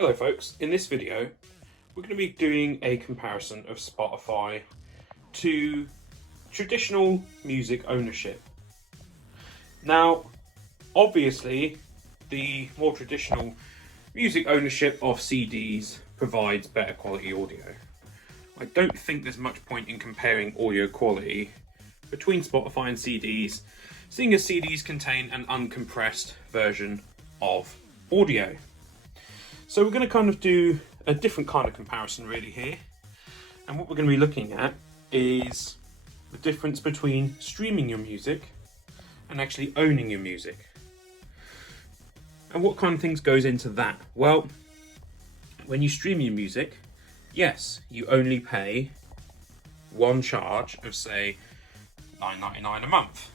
Hello folks, in this video we're going to be doing a comparison of Spotify to traditional music ownership. Now obviously the more traditional music ownership of CDs provides better quality audio. I don't think there's much point in comparing audio quality between Spotify and CDs, seeing as CDs contain an uncompressed version of audio. So we're going to kind of do a different kind of comparison really here. And what we're going to be looking at is the difference between streaming your music and actually owning your music. And what kind of things goes into that? Well, when you stream your music, yes, you only pay one charge of say $9.99 a month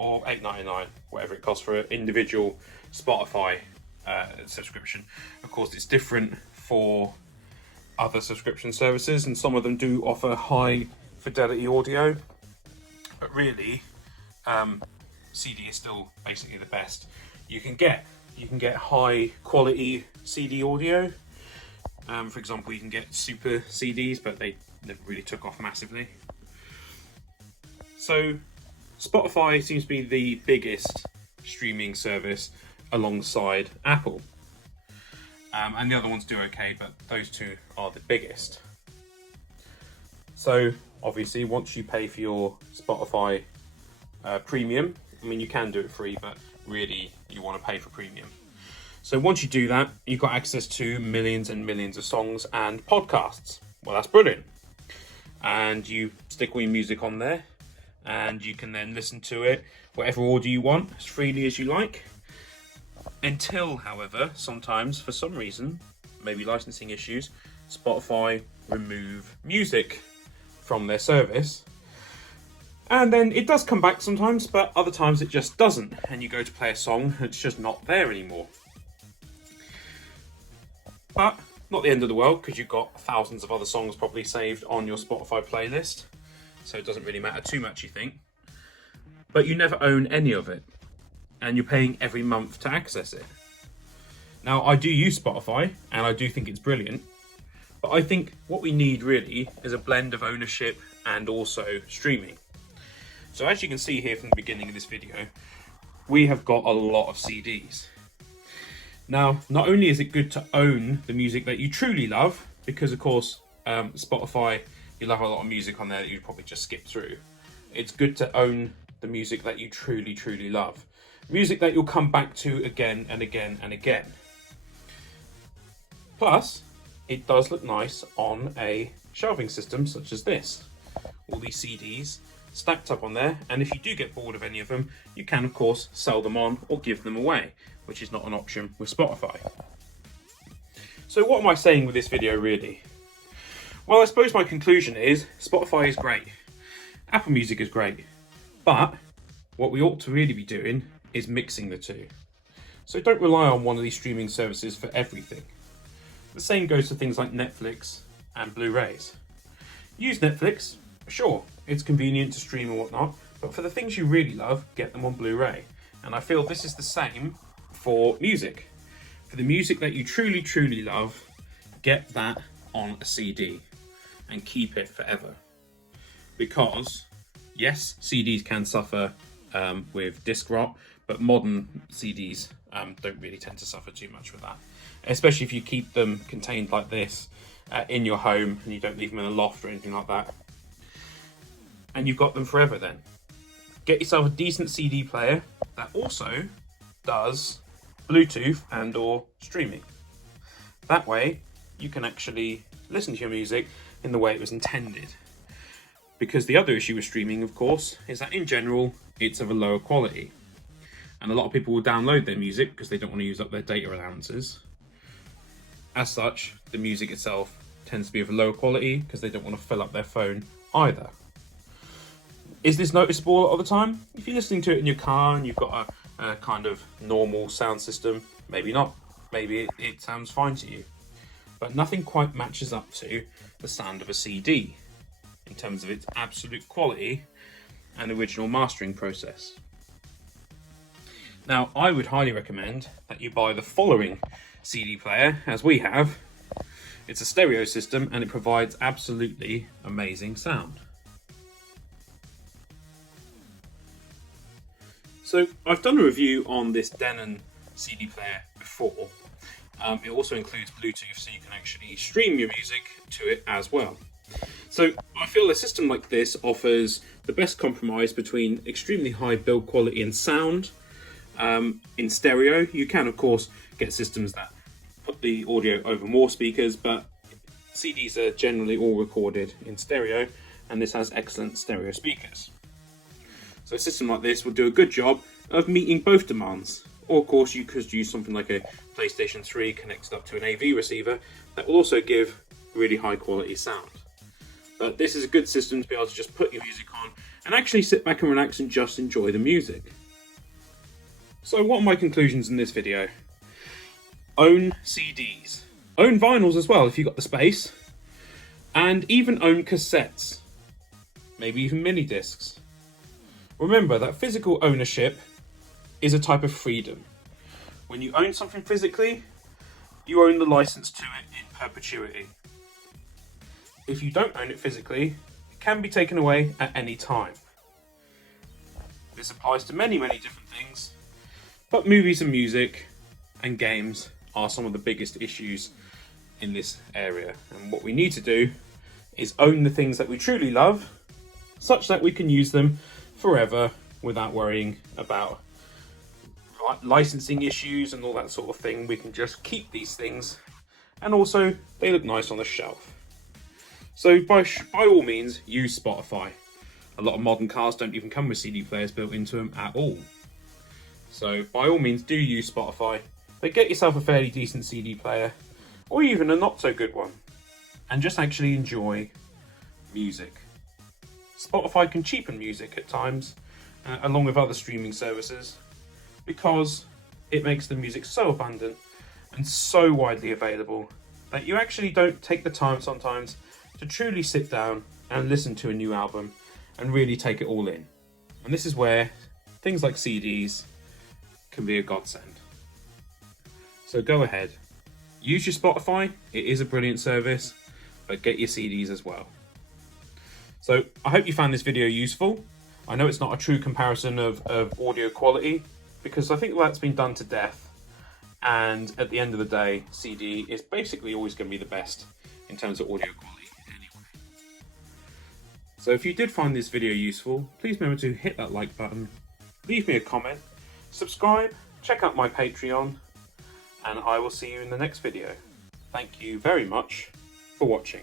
or $8.99, whatever it costs for an individual Spotify subscription. Of course, it's different for other subscription services, and some of them do offer high fidelity audio, but really CD is still basically the best you can get. You can get high quality CD audio. For example, you can get super CDs, but they never really took off massively. So Spotify seems to be the biggest streaming service alongside Apple, and the other ones do okay, but those two are the biggest. So obviously once you pay for your Spotify premium, I mean you can do it free, but really you want to pay for premium. So once you do that, you've got access to millions and millions of songs and podcasts. Well, that's brilliant. And you stick all your music on there and you can then listen to it whatever order you want, as freely as you like. Until, however, sometimes, for some reason, maybe licensing issues, Spotify remove music from their service. And then it does come back sometimes, but other times it just doesn't. And you go to play a song, and it's just not there anymore. But not the end of the world, because you've got thousands of other songs probably saved on your Spotify playlist. So it doesn't really matter too much, you think. But you never own any of it, and you're paying every month to access it. Now, I do use Spotify, and I do think it's brilliant, but I think what we need really is a blend of ownership and also streaming. So as you can see here from the beginning of this video, we have got a lot of CDs. Now, not only is it good to own the music that you truly love, because of course, Spotify, you'll have a lot of music on there that you'd probably just skip through. It's good to own the music that you truly, truly love. Music that you'll come back to again and again and again. Plus, it does look nice on a shelving system such as this. All these CDs stacked up on there, and if you do get bored of any of them, you can of course sell them on or give them away, which is not an option with Spotify. So what am I saying with this video really? Well, I suppose my conclusion is Spotify is great, Apple Music is great, but what we ought to really be doing is mixing the two. So don't rely on one of these streaming services for everything. The same goes to things like Netflix and Blu-rays. Use Netflix, sure, it's convenient to stream and whatnot, but for the things you really love, get them on Blu-ray. And I feel this is the same for music. For the music that you truly, truly love, get that on a CD and keep it forever. Because, yes, CDs can suffer with disc rot, but modern CDs don't really tend to suffer too much with that. Especially if you keep them contained like this in your home and you don't leave them in a loft or anything like that. And you've got them forever then. Get yourself a decent CD player that also does Bluetooth and or streaming. That way you can actually listen to your music in the way it was intended. Because the other issue with streaming, of course, is that in general, it's of a lower quality. And a lot of people will download their music because they don't want to use up their data allowances. As such, the music itself tends to be of a lower quality because they don't want to fill up their phone either. Is this noticeable all the time? If you're listening to it in your car and you've got a kind of normal sound system, maybe not. Maybe it sounds fine to you. But nothing quite matches up to the sound of a CD in terms of its absolute quality and original mastering process. Now, I would highly recommend that you buy the following CD player, as we have. It's a stereo system and it provides absolutely amazing sound. So I've done a review on this Denon CD player before. It also includes Bluetooth, so you can actually stream your music to it as well. So I feel a system like this offers the best compromise between extremely high build quality and sound. In stereo, you can of course get systems that put the audio over more speakers, but CDs are generally all recorded in stereo, and this has excellent stereo speakers. So a system like this will do a good job of meeting both demands. Or of course you could use something like a PlayStation 3 connected up to an AV receiver that will also give really high quality sound. But this is a good system to be able to just put your music on and actually sit back and relax and just enjoy the music. So what are my conclusions in this video? Own CDs. Own vinyls as well if you've got the space. And even own cassettes. Maybe even mini discs. Remember that physical ownership is a type of freedom. When you own something physically, you own the license to it in perpetuity. If you don't own it physically, it can be taken away at any time. This applies to many different things, but movies and music and games are some of the biggest issues in this area. And what we need to do is own the things that we truly love, such that we can use them forever without worrying about licensing issues and all that sort of thing. We can just keep these things, and also they look nice on the shelf. So by all means, use Spotify. A lot of modern cars don't even come with CD players built into them at all. So by all means, do use Spotify, but get yourself a fairly decent CD player, or even a not so good one, and just actually enjoy music. Spotify can cheapen music at times, along with other streaming services, because it makes the music so abundant and so widely available that you actually don't take the time sometimes to truly sit down and listen to a new album and really take it all in. And this is where things like CDs can be a godsend. So go ahead, use your Spotify, it is a brilliant service, but get your CDs as well. So I hope you found this video useful. I know it's not a true comparison of audio quality, because I think that's been done to death, and at the end of the day, CD is basically always going to be the best in terms of audio quality anyway. So if you did find this video useful, please remember to hit that like button, leave me a comment, subscribe, check out my Patreon, and I will see you in the next video. Thank you very much for watching.